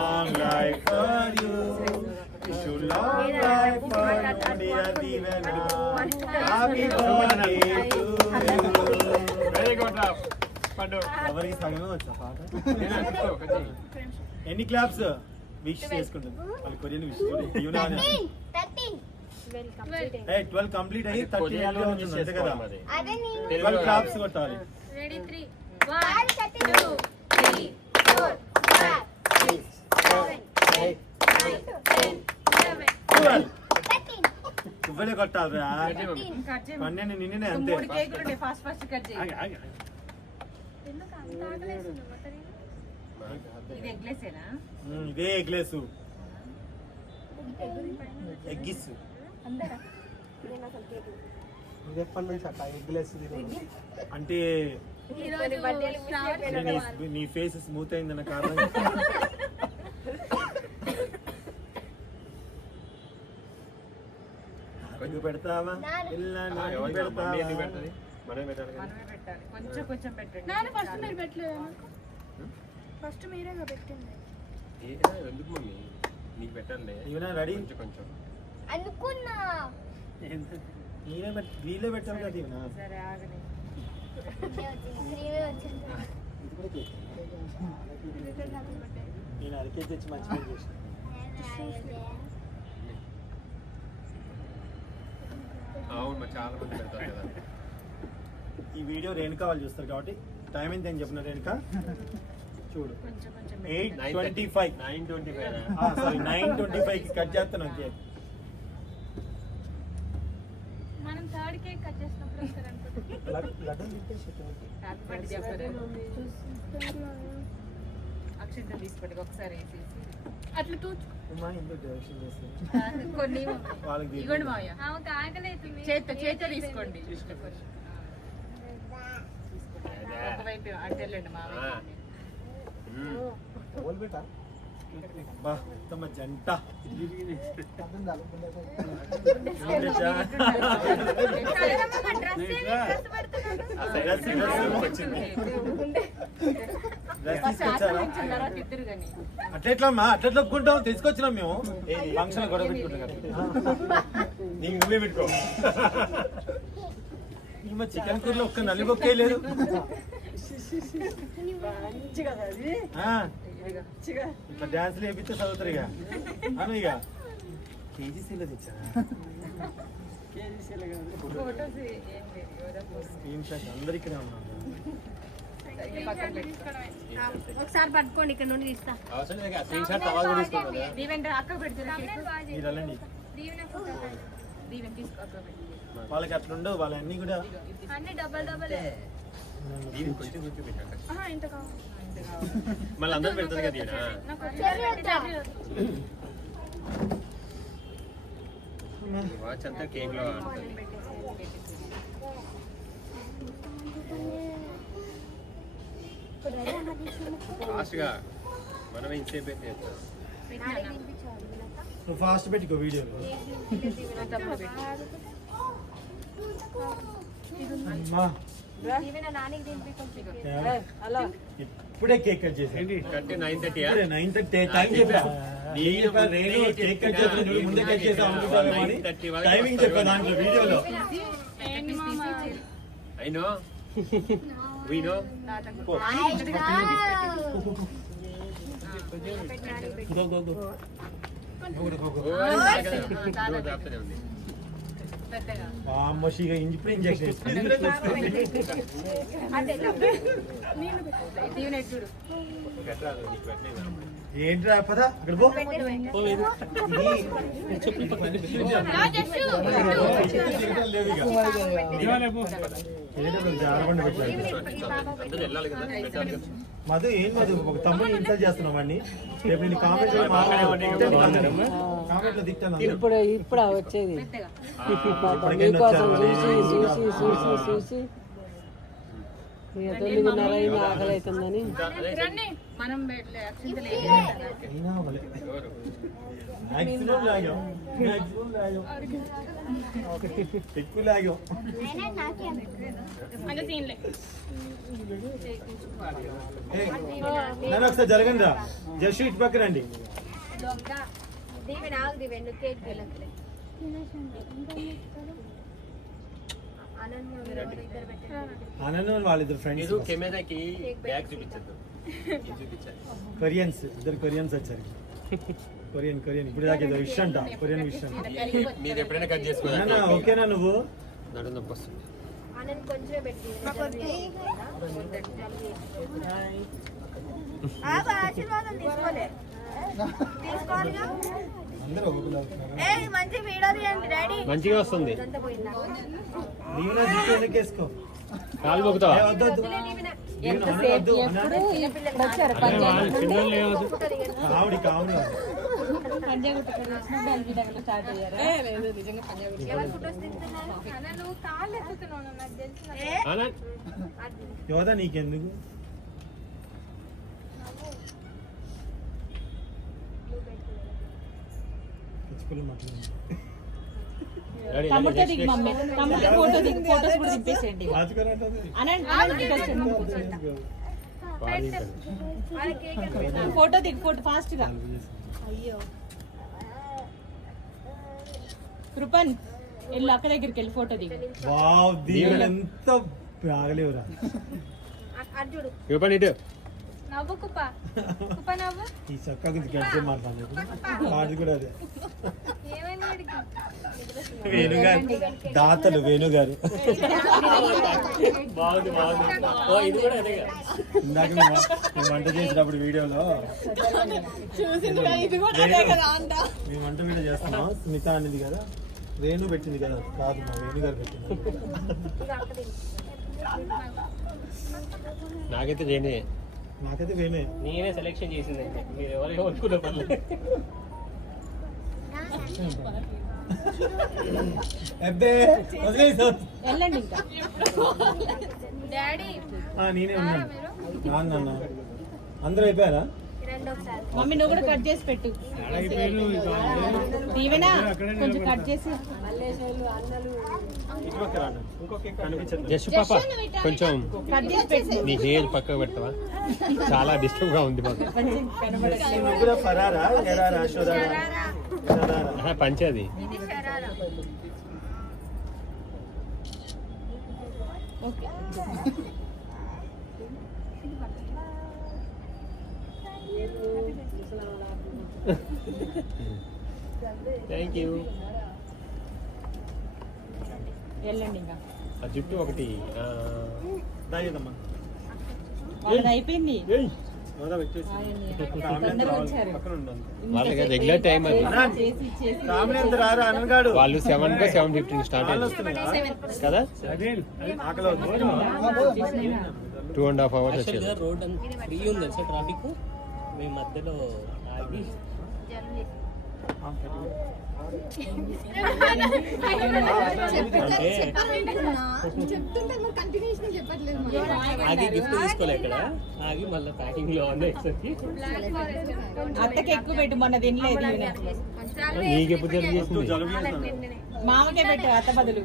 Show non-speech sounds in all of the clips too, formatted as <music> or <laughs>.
long life for you. Wish you long life for you, dear Divanu. Happy birthday to you. Very good రా పండు ఎవరికి సగమే వచ్చా పాట ఎన్ని క్లాప్స్ విష్ చేసుకుంటుంది వాళ్ళు Korean wish Unani twelve complete అయ్యి థర్టీ అంతే కదా అదే నేను ట్వెల్వ్ క్లాప్స్ కొట్టాలి రెడీ త్రీ One, టూ నువ్వే కొట్టాలిరా పన్నెండు నిన్నే ఇంకా అంతే. ఇది ఎగ్లేసు. ఎగ్గిస్. అంటే నీ ఫేస్ స్మూత్ అయిందన్న కారణం <laughs> అడుగు పెడతావా పిల్ల నాలుగు పెడతావా మనమే పెట్టాలి కదా. మనమే పెట్టాలి కొంచెం కొంచెం పెట్టండి. నాన్న ఫస్ట్ మీరు పెట్టలేదు ఫస్ట్ మీరేగా పెట్టింది. ఎందుకు మమ్మీ? నీకు పెట్టండి ఇవనా రెడీ? కొంచెం కొంచెం. అనుకున్నా. నేనే పెట్ వీళ్ళే పెట్టాలి కదా ఇవనా సరే కేక్. నేను అరకే తెచ్చి మంచి పని చేసిన అవును మరి చాలా మంది పెడతారు కదా. ఈ వీడియో రేణుక వాళ్ళు చూస్తారు కాబట్టి టైం ఎంత అని చెప్పిన రేణుక? చూడు. Eight nine twenty five. Nine twenty five sorry nine twenty ఫైవ్కి కట్ చేస్తాను కేక్ మనం థర్డ్ కేక్ కట్ చేసినప్పుడు అక్షంత ఒకసారి అట్లా తూ డైరెక్షన్ చేస్తుంది. కొన్ని వాళ్ళకి ఇగోండి మావయ్య. ఆమెకు ఆకలేదు చేత్తో చేత్తో తీసుకోండి. ఒకవైపు అట్టెళ్ళండి మావయ్య. ఓల్ బేటా బా ఉత్తమ జంట. అట్లెట్లమ్మా అట్లెట్లా ఒప్పుకుంటాం? తీసుకొచ్చినాం మేము. ఫంక్షన్ గొడవ పెట్టుకుంటాం నువ్వే పెట్టుకో. చికెన్ కూరలో ఒక్క నల్లి బొక్కే లేదు ఆ, ఇట్లా డాన్స్ లేపిస్తే చదువుతారు ఇక. అను ఇక. కేజీసీలో తెచ్చా? ఫోటోస్ ఏం లేదు ఎవరో post. స్క్రీన్ షాట్ అందరు ఇక్కడే ఉన్నాం. సరిగ్గా పక్కన పెట్టు. ఒకసారి పట్టుకోండి ఇక్కడ నుండి తీస్తా. వాళ్ళకి అట్లా ఉండవు వాళ్ళన్నీ కూడా. అన్ని డబల్ డబల్. ఇంత కావాలి. మళ్ళీ అందరూ పెడతారు కదా? వాచ్ అంతా కేక్లో ఉంటుంది ఫాస్ట్గా మనమే ఇంతసేపు అయితే చేస్తాం? నాలుగు తినిపించాలి వీళ్ళకి. నువ్వు ఫాస్ట్ పెట్టుకో వీడియో. తమ్ముడు ఇప్పుడే కేక్ కట్ చేసి కట్టి nine thirty nine thirty time చెప్పా. నేను చెప్పా రేణు కేక్ కట్ ముందే టైమింగ్ దాంట్లో వీడియోలో. నో వీ నో పో. Go, go, go. షీగా ఇప్పుడు ఇంజెక్షన్ వేసుకుంది ఏంట్రా పదా కదా మధు ఏం మధు? ఒక తమ్ముని ఇన్సల్ట్ చేస్తున్నావు వాడిని. రేపు నేను కామెంట్ కామెంట్లో తిట్టాను ఇప్పుడు ఇప్పుడు వచ్చేది. చూసి. చూసి చూసి చూసి. ఇక తొమ్మిదిన్నర అయింది ఆకలి అవుతుందని రండి మనం పెట్టలే అక్షింతలు వేయాలి. అయినా ఒకలే. మాక్సిమం లాగాం మాక్సిమం లాగాం ఎక్కువ లాగాం ఏ, నన్ను ఒకసారి జరగండి రా జస్ట్ ఇటు పక్క రండి దీవెన ఆగు దీవెన నువ్వు కేక్ వెళ్ళట్లే ఆనంద్ వాళ్ళిద్దరు ఫ్రెండ్స్ కెమెరాకి బ్యాగ్ చూపించద్దు. కొరియన్స్ ఇద్దరు కొరియన్స్ వచ్చారు. కొరియన్ కొరియన్ ఇప్పుడు దాకా ఏదో విష్ అంట. కొరియన్ విష్ అంట మీ- మీరు ఎప్పుడైనా కట్ చేసుకోవాలి ఓకేనా నువ్వు? నడు నొప్పి వస్తుంది. ఆశీర్వాదం తీసుకోలే. మంచిగా వస్తుంది. కాలు మొక్కుతావా ఏ, వద్దు, వద్దు. దీవెన దీవెన, అన్న, వద్దు, అన్న. ఇప్పుడు వచ్చారు పని ఫోటో దిగండి కావుడి కావుడి ఎవరు ఫోటోస్ దిగుతున్నారు అన్న, నువ్వు కాళ్ళు ఎక్కుతున్నావు నాకు తెలుసు ఏ ఆనంద్ యోధ నీకెందుకు రెడీ, తమ్ముడితో దిగు మమ్మీ. తమ్ముడితో ఫోటో దిగు ఫోటోస్ కూడా దింపేసేయండి. అనండి ఫోటో దిగు ఫోటో ఫాస్ట్గా కృపన్ వెళ్ళు అక్క దగ్గరికి వెళ్ళి ఫోటో దిగు. వావ్ దీవెన ఎంత ఆగలేవురా అర్జుడు. ఇవ్వండి ఇటు. నవ్వు కుప్ప. కుప్ప నవ్వు. ఈ చక్క గురించి గడిచే మాట్లాడలేదు వాడిది కూడా అదే. వేణుగారు. దాతలు వేణుగారు. బాగుంది బాగుంది. ఇందాక మేము వంట చేసినప్పుడు వీడియోలో మేము వంట వీడియో చేస్తున్నాం. స్మిత అనేది కదా వేణు పెట్టింది కదా కాదు మా వేణుగారు పెట్టింది. నాకైతే నేనే నాకైతే వేణే నేనే సెలెక్షన్ చేసింది మీరు ఎవరు అనుకున్న పర్లేదు అబ్బే వదిలేసి వెళ్ళండి ఇంకా. డాడీ. నేనే ఉన్నాను. నాన్న నాన్న. అందరూ అయిపోయారా? మమ్మీ నువ్వు కూడా కట్ చేసి పెట్టు. దీవెనా కొంచెం కట్ చేసి జస్ట్ పాప కొంచెం నీ హెయిర్ పక్కకు పెడతావా? చాలా డిస్టర్బ్గా ఉంది మాకు కొంచెం కనబడట్లేదు నువ్వు కూడా ఫరారా ఎరారా షురారా షరారా ఆహా, పంచేది ఇది శరారా ఓకే థ్యాంక్ యూ వెళ్ళండి ఇంకా. ఆ జుట్టు ఒకటి అయిపోయింది. ఎవరో పెట్టేసి. తొందరగా వచ్చారు. పక్కన ఉండండి. వాళ్ళకి రెగ్యులర్ టైం అది. వాళ్ళు సెవెన్కు సెవెన్ ఫిఫ్టీన్ స్టార్ట్ అయింది? కదా. టూ అండ్ హాఫ్ అవర్స్ వచ్చేది. రోడ్ ఫ్రీ ఉంది. ట్రాఫిక్ మేము మధ్యలో ఆగి. ఆగి గిఫ్ట్ తీసుకోలే ఇక్కడ. ఆగి మళ్ళీ ప్యాకింగ్లో ఉన్నాయి బ్లాక్ ఫారెస్ట్ అత్తకి ఎక్కువ పెట్టు మొన్న తినలేదు. నీకు ఎప్పుడు జలుబు చేసింది? మామకే పెట్టు అత్త బదులు.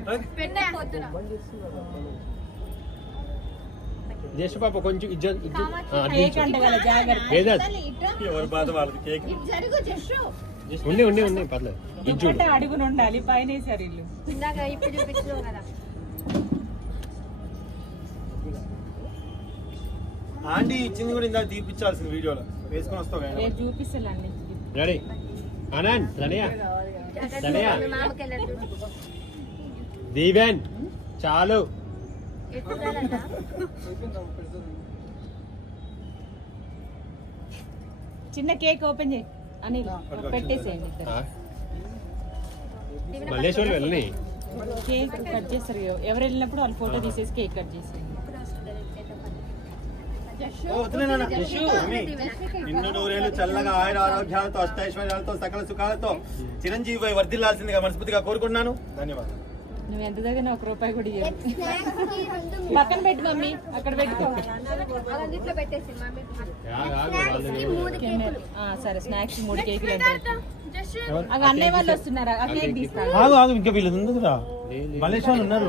జస్ట్ పాప కొంచెం ఇజ్జత్ ఇజ్జత్ ఆ, అది కేక్ అంట కదా జాగ్రత్త. ఎవరి బాధ వాళ్ళది? కేక్. ఉండి ఉండి ఉండి పర్లేదు. ఇది చూడు. అంటే అడుగుని ఉండాలి పైన వేసారు ఇల్లు. ఇందాక ఇప్పుడు చూపించినావు కదా. ఆంటీ ఇచ్చింది కూడా ఇందాక తీపిచ్చాల్సింది వీడియోలో. వేసుకొని వస్తావు కదా. రేపు చూపిస్తానండి రెడీ ఆనంద్ దీవెన్ చాలు చిన్న కేక్ ఓపెన్ చేయి. పెట్టేసేయండి? మల్లేశ్వరం వెళ్ళని? కేక్ కట్ చేస్తారు. ఎవరు వెళ్ళినప్పుడు వాళ్ళు ఫోటో తీసేసి కేక్ కట్ చేసేయండి. నాన్న. నూరేళ్ళు చల్లగా ఆయుర ఆరోగ్యాలతో అష్టైశ్వర్యాలతో సకల సుఖాలతో చిరంజీవి వర్ధిల్లాల్సిందిగా మనస్ఫూర్తిగా కోరుకుంటున్నాను. ధన్యవాదాలు. నువ్వు ఎంత చదివినా ఒక రూపాయి కూడా ఇవ్వదు పక్కన పెట్టు మమ్మీ అక్కడ పెట్టుకో. అలాంటిట్లో పెట్టేసి మమ్మీ. కెమెరా. ఆ, సరే స్నాక్స్ మూడు కేకులు అవి అన్నయ్య వాళ్ళు వస్తున్నారు? ఆ కేక్ తీస్తాను ఆగు ఆగు ఇంకా వీళ్ళు ఉందిరా మలేష్ వాళ్ళు ఉన్నారు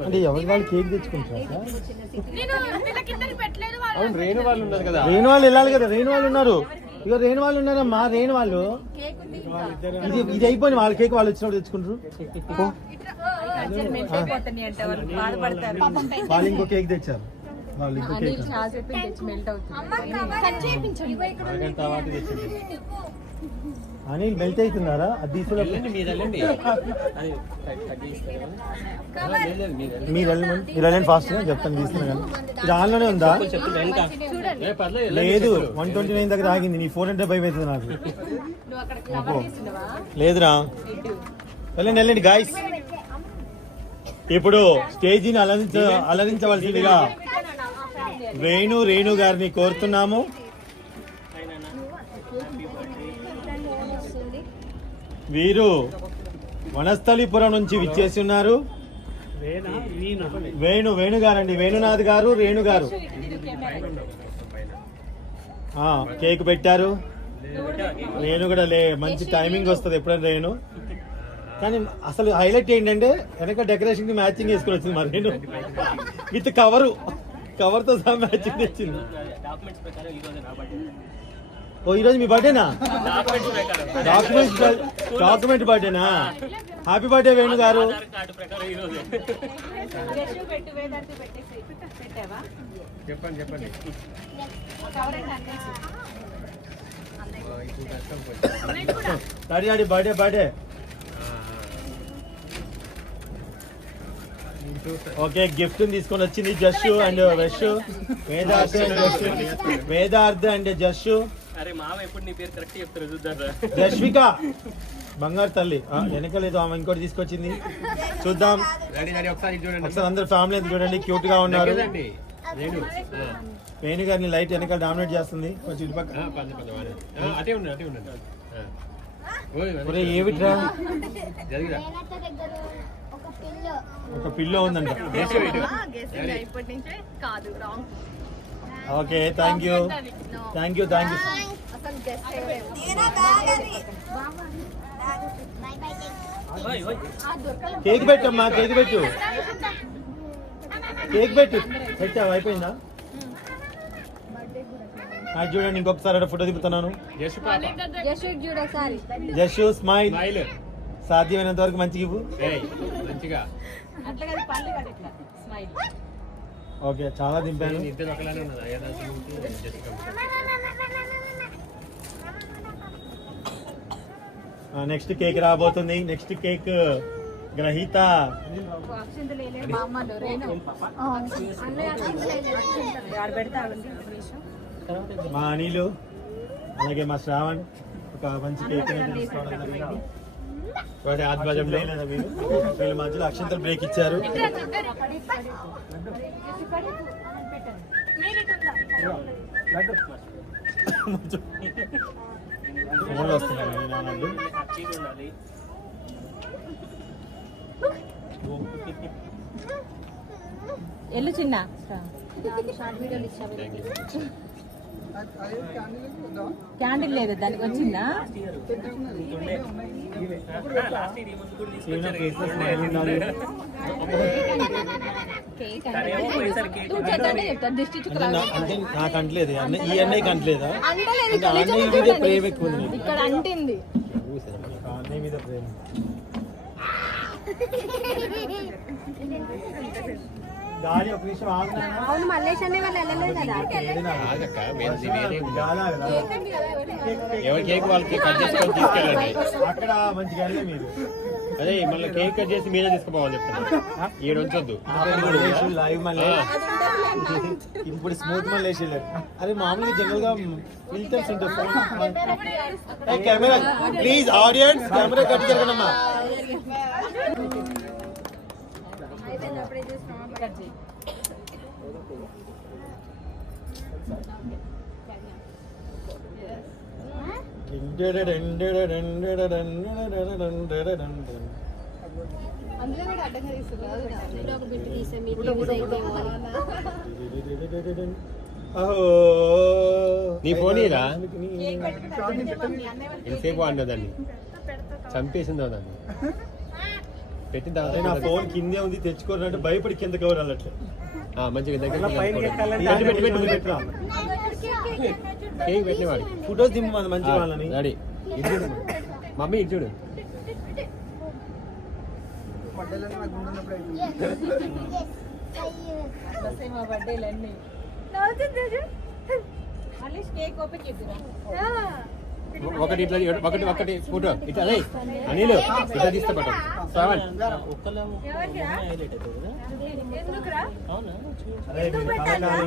అంటే ఎవరి వాళ్ళు కేక్ తెచ్చుకుంటారా? రేణు వాళ్ళు ఉన్నారు కదా. రేణు వాళ్ళు వెళ్ళాలి కదా రేణు వాళ్ళు ఉన్నారు. ఇక రేణు వాళ్ళు ఉన్నారమ్మా రేణు వాళ్ళు ఇది ఇది అయిపోయింది వాళ్ళ కేక్ వాళ్ళు వచ్చినప్పుడు తెచ్చుకుంటారు వాళ్ళు ఇంకో కేక్ తెచ్చారు వాళ్ళు ఇంకో కేక్ అనిల్ మెల్ట్ అవుతున్నారా? అది తీసుకురా వెళ్ళండి మీరు వెళ్ళండి మీరు వెళ్ళండి. మీరు వెళ్ళండి మీరు వెళ్ళండి ఫాస్ట్గా చెప్తాను తీసుకున్నా కానీ ఇది ఆన్లోనే ఉందా? లేదు. వన్ ట్వంటీ నైన్ దగ్గర ఆగింది నీ ఫోర్ హండ్రెడ్ ఫైవ్ అవుతుంది నాకు. లేదురా. వెళ్ళండి వెళ్ళండి గాయస్ ఇప్పుడు స్టేజీని అలరించ అలరించవలసిందిగా వేణు రేణు గారిని కోరుతున్నాము. వీరు వనస్థలిపురం నుంచి విచ్చేసి ఉన్నారు వేణు. వేణు గారండి. వేణునాథ్ గారు రేణు గారు. ఆ, కేక్ పెట్టారు. నేను కూడా లే మంచి టైమింగ్ వస్తుంది ఎప్పుడైనా రేణు. కానీ అసలు హైలైట్ ఏంటంటే వెనక డెకరేషన్కి మ్యాచింగ్ వేసుకొని వచ్చింది మరి నేను విత్ కవరు కవర్తో సహా మ్యాచింగ్ తెచ్చింది. ఓ ఈ రోజు మీ బర్త్డేనా? డాక్యుమెంట్స్ డాక్యుమెంట్ డాక్యుమెంట్ బర్త్డేనా? హ్యాపీ బర్త్డే వేణు గారు. ఆధార్ కార్డు ప్రకారం ఈ రోజు. జస్ట్ పెట్టు వేదాంతి పెట్టేసి పెట్టావా చెప్పండి చెప్పండి బర్త్డే బర్త్డే ఓకే గిఫ్ట్ తీసుకొని వచ్చింది Jassu and వెష్. Vedartha and Jassu Vedartha and Jassu. అరే మామ ఎప్పుడు నీ పేరు కరెక్ట్ చెప్తారు చూద్దాం జస్విక బంగారు తల్లి. ఆ, వెనకలేదు ఆమె ఇంకోటి తీసుకొచ్చింది. చూద్దాం. ఒకసారి అందరు ఫ్యామిలీ అంతా చూడండి. క్యూట్గా ఉన్నారు. వేణు గారిని లైట్ వెనకాల డామినేట్ చేస్తుంది. కొంచెం ఏమిట్రా? ఒక పిల్ల. ఉందంట. నుంచే కాదు wrong okay thank you thank you thank you. Cake పెట్టమ్మా కేక్ పెట్టు. కేక్ పెట్టు. పెట్టావు అయిపోయిందా? అది చూడండి ఇంకొకసారి ఫోటో దిగుతున్నాను. Just smile smile. సాధ్యమైనంత వరకు మంచిగా ఇవ్వు. మంచిగా. ఓకే చాలా దింపాను. నెక్స్ట్ కేక్ రాబోతుంది. నెక్స్ట్ కేక్ గ్రహీత. మా అనిలు అలాగే మా శ్రావణ్ ఒక మంచి కేక్ తీసుకోవడం జరిగింది. వాటి ఆధ్వర్యంలో వీళ్ళు మధ్యలో అక్షంతలు బ్రేక్ ఇచ్చారు. ఫోన్లు వస్తున్నాయి. నేను అన్నట్టు. హ్యాపీగా ఉండాలి ఎల్లు చిన్న క్యాండిల్ లేదు దానికి వచ్చిందా? నాకు అంటలేదు ఈ అన్నయ్య కంటలేదా? అన్నయ్య మీద ప్రేమ ఎక్కువ. ఇక్కడ అంటింది. అన్నయ్య మీద ప్రేమ. గాలి ఒక అవును మల్లేష్ అనే వాళ్ళు వెళ్ళలేదు కదా. ఆగక్క వేరే వేరే ఉంది. గాలి ఆగదా? ఎవరి కేక్ వాళ్ళకి కట్ చేసుకొని తీసుకెళ్ళండి. అక్కడ మంచిగా వెళ్ళే మీరు అదే మళ్ళీ కేక్ కట్ చేసి మీరే తీసుకుపోవాలి చెప్తాను ఏడు ఉంచొద్దు లైవ్ మళ్ళీ. ఇప్పుడు స్మూత్ మళ్ళీ వేసేయలేదు అరే మామూలుగా జనరల్గా ఫిల్టర్స్ ఉంటాయి. Camera please audience camera cut జరగనమ్మా cut చేయి. అందులో కూడా అడ్డంగా తీసుకున్నారు అందులో ఒక బిట్ తీసే మీ టీవీస్ అయిపోయి అహో. నీ వాళ్ళకి ఎంతసేపు దాన్ని? చంపేసిందో దాన్ని? పెట్టిన అదే నా తర్వాత ఫోన్ కిందే ఉంది తెచ్చుకోరంటే భయపడి కింద కవర్ వెళ్ళట్లే ఆ, మంచిగా దగ్గర పెట్టి పెట్టి పెట్టి పెట్టిరా కేక్ పెట్టినవాడు ఫొటోస్ దిమ్మ మంచి వాళ్ళని. రెడీ. ఇటు చూడు మమ్మీ ఇటు చూడు. కేక్ ఓపెన్ చేద్దురా. ఒకటి ఇట్లా ఒకటి ఒకటి ఫోటో. ఇట్లా అదే అనిల్ ఇట్లా తీస్తే పట్టు శ్రావణ్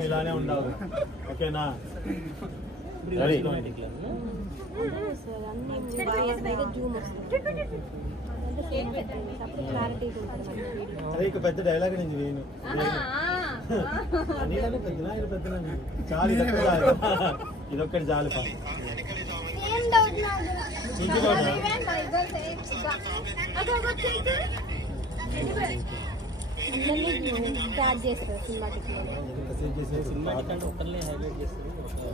ఇలానే ఉండాలి. ఓకేనా? అరే ఇక పెద్ద డైలాగ్ నుంచి పెద్దనా ఇది పెద్దనా చాలు ఇదొక్కటి చాలు ఇదొక్కటి చాలు పా ఏం డౌట్ నాకు నీకు డౌటా? అదొక కేక్ అందరినీ ట్యాగ్ చేస్తారు సినిమాటిక్ లో ఎంత సేవ్ చేసేది? సినిమా కంటే ఒక్కరినే హైలైట్ చేస్తుంది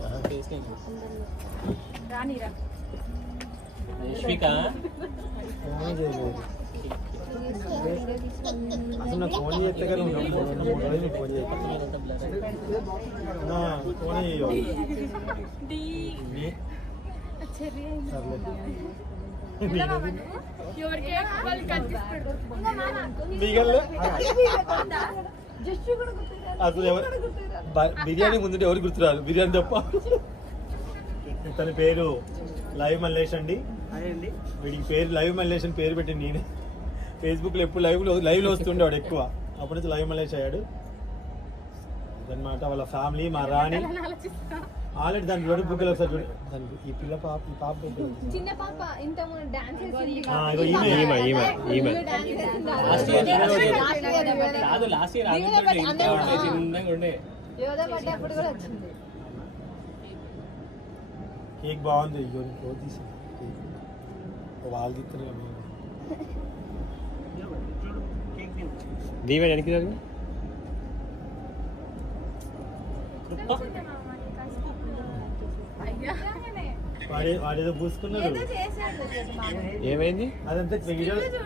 ఒక ఫేస్ నే చూస్తుంది. రానిరా యశ్విక ఫోన్ చేయలేదు. అసలు నాకు ఫోన్ చేస్తే కానీ ఉండవు. ఫోన్ ఉన్న మూడు రోజులు నీకు ఫోన్ చేయకు. అసలు బిర్యానీ ముందు ఎవరు గుర్తురారు? బిర్యానీ తప్ప. తన పేరు లైవ్ మల్లేష్ అండి. వీడికి పేరు లైవ్ మల్లేష్ అని పేరు పెట్టింది నేనే. ఫేస్బుక్లో ఎప్పుడు లైవ్ లైవ్లో వస్తుండే వాడు ఎక్కువ. అప్పటి నుంచి లైవ్ మల్లేష్ అయ్యాడు. అదనమాట వాళ్ళ ఫ్యామిలీ మా రాణి. ఆల్రెడీ దాని రెండు బుక్లు ఒకసారి చూడు దానికి ఈ పిల్ల పాప ఈ పాప book లో ఉంది. చిన్న పాప ఇంత డాన్స్ చేసింది. ఆ, ఇగో ఈమె. ఈమె ఈమె ఈమె. డాన్స్ Last year కాదు లాస్ట్ ఇయర్ ఇంత ఉండే చిన్నగా ఉండే. యోధ బర్త్డే అప్పుడు కూడా వచ్చింది. కేక్ బాగుంది అయ్యో నేను రోజు తీసాను. కేక్. వాళ్ళు తిత్తున్నారు <laughs> దీవెన వెనక్కి జరిగి వాడే వాడేదో పూసుకున్నాడు. ఏమైంది? అదంతా వీడియో చూడు.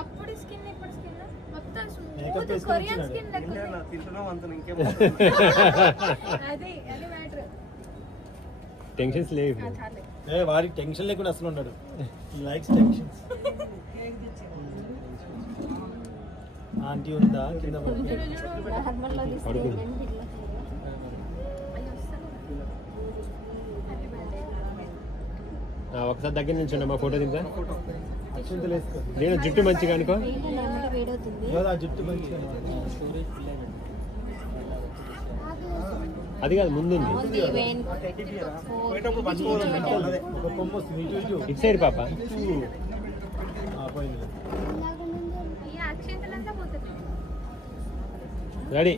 అప్పుడు స్కిన్ ఇప్పుడు స్కిన్. మొత్తం Makeup స్మూత్ వేసుకొని కొరియన్ వచ్చినాడు. స్కిన్ లెక్క <laughs> అది అది మ్యాటర్ టెన్షన్స్ లేవు చాలే. ఏ వాడికి టెన్షన్ లేకుండా అసలు ఉన్నాడు. లైక్స్ టెన్షన్స్ ఆంటీ ఉందా? కింద పడుకుంది. ఆ, ఒకసారి దగ్గర నుంచి మా ఫోటో దింపా నేను జుట్టు మంచిగా అనుకో. జుట్టు మంచిగా అది కాదు ముందుంది. వస్తుంది ఇటు సైడ్ పాప. రెడీ.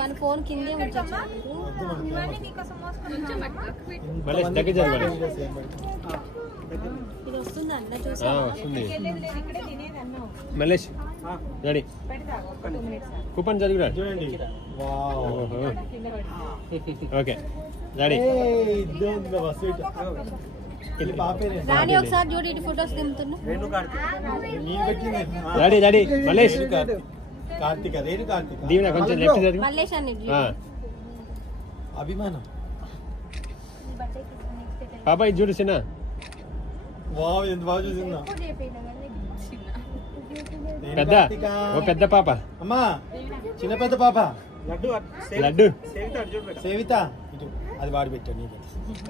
మన ఫోన్ కిందే మల్లేష్ రెడీ. కూపన్ చదివిరా చూడండి. వావ్. ఓహో. Okay ready. రాణి ఒకసారి చూడు ఇటు photos దింపుతున్నా. Ready ready. Mallesh. Renu Karthik. Karthika Renu Karthika? Deevena కొంచెం లెఫ్ట్ చదివి మల్లేష్ అని ఆ, అభిమానం. పాప ఇది చూడు చిన్న వావ్ ఎంత బాగా చూసిందా. పెద్ద. ఓ పెద్ద పాప. అమ్మా చిన్న పెద్ద పాప. లడ్డు సేవిత. ఇటు. అది వాడి పెట్టాడు నీకు.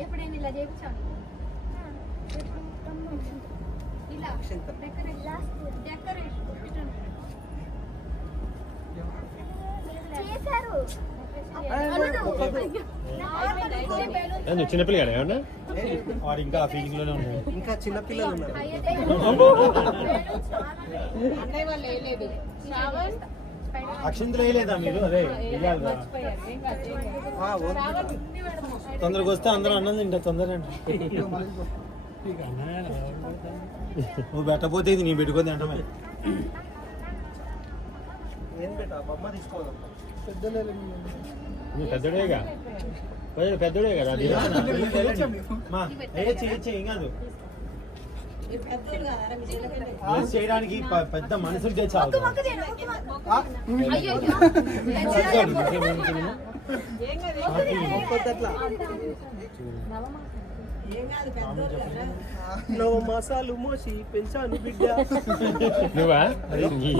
ఎప్పుడైనా ఇలా చేయించాను ఇలా. డెకరేషన్. ఏమన్నా? వాడు ఇంకా ఫీలింగ్లోనే ఉన్నాడు. ఇంకా చిన్న పిల్లలు ఉన్నారు. అక్షంతలు వేయలేదా మీరు? అదే. తొందరగా వస్తే అందరూ అన్నం తింటా తొందరగా నువ్వు పెట్టపోతే ఇది నీ పెట్టుకొని తింటమే. ఏం పెట్టా బొమ్మ తీసుకోదాం నువ్వు పెద్దోడేగా? పెద్ద పెద్దోడే? కదా. అది కాదు చేయడానికి పెద్ద తినను? అట్లా. నవ మాసాలు మోసి పెంచాను బిడ్డ. నువ్వా? ఈ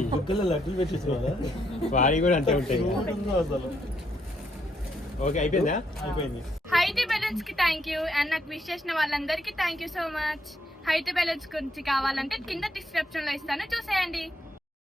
లడ్డూలు వాడి కూడా అంతే ఉంటాయి. ఉంటుందో అసలు? ఓకే అయిపోయిందా? అయిపోయింది. హైటీ బ్యాలెన్స్కి థ్యాంక్ యూ అండ్ నాకు విష్ చేసిన వాళ్ళందరికీ థ్యాంక్ యూ సో మచ్ హైటీ బ్యాలెన్స్ గురించి కావాలంటే కింద డిస్క్రిప్షన్లో ఇస్తాను. చూసేయండి.